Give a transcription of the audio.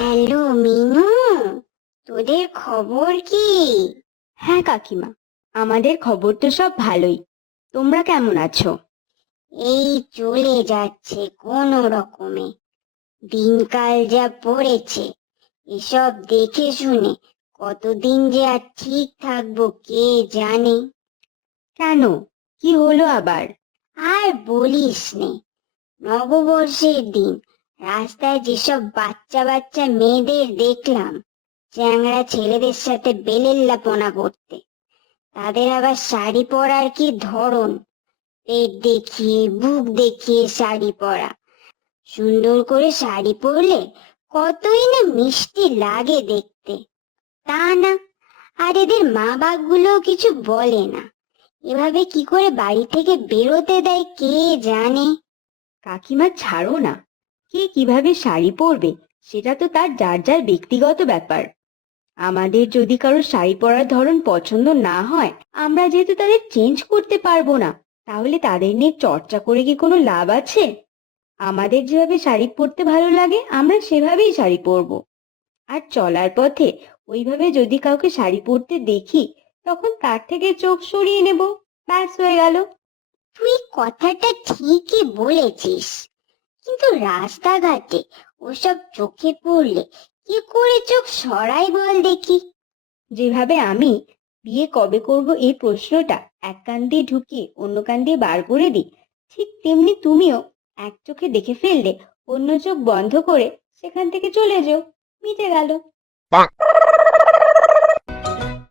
Hello Minu, তোদের খবর কি? হ্যাঁ কাকিমা, আমাদের খবর তো সব ভালোই। তোমরা কেমন আছো? এই চলে যাচ্ছে কোনো রকমে। দিনকাল যা পড়েছে, এসব দেখে শুনে কতদিন যে আর ঠিক থাকবো কে জানে। কেন, কি হলো আবার? আর বলিস নে, নববর্ষের দিন রাস্তায় যেসব বাচ্চা বাচ্চা মেয়েদের দেখলাম চ্যাংড়া ছেলেদের সাথে বেলেল্লাপনা করতে, তাদের আবার শাড়ি পরার কি ধরন! পেট দেখিয়ে বুক দেখিয়ে শাড়ি পরা, সুন্দর করে শাড়ি পরলে কতই না মিষ্টি লাগে দেখতে। তা না, আর এদের মা বাপ গুলো কিছু বলে না। এভাবে কি করে বাড়ি থেকে বেরোতে দেয় কে জানে। কাকিমা ছাড়ো না, কে কিভাবে শাড়ি পরবে সেটা তো তার যার যার ব্যক্তিগত ব্যাপার। আমাদের যদি কারো শাড়ি পরার ধরন পছন্দ না হয়, আমরা যেহেতু তাদের চেঞ্জ করতে পারবো না, তাহলে তাদের নিয়ে চর্চা করে কি কোনো লাভ আছে? আমাদের যেভাবে শাড়ি পরতে ভালো লাগে আমরা সেভাবেই শাড়ি পরবো। আর চলার পথে ওইভাবে যদি কাউকে শাড়ি পরতে দেখি, তখন তার থেকে চোখ সরিয়ে নেব, ব্যাস হয়ে গেল। তুই কথাটা ঠিকই বলেছিস, কিন্তু রাস্তাঘাটে ওসব চোখে পড়লে কি করে চোখ সরাই বল দেখি। যেভাবে আমি বিয়ে কবে করব এই প্রশ্নটা এক কান দিয়ে ঢুকিয়ে অন্য কান দিয়ে বার করে দিই, ঠিক তেমনি তুমিও এক চোখে দেখে ফেললে অন্য চোখ বন্ধ করে সেখান থেকে চলে যেও, মিটে গেল।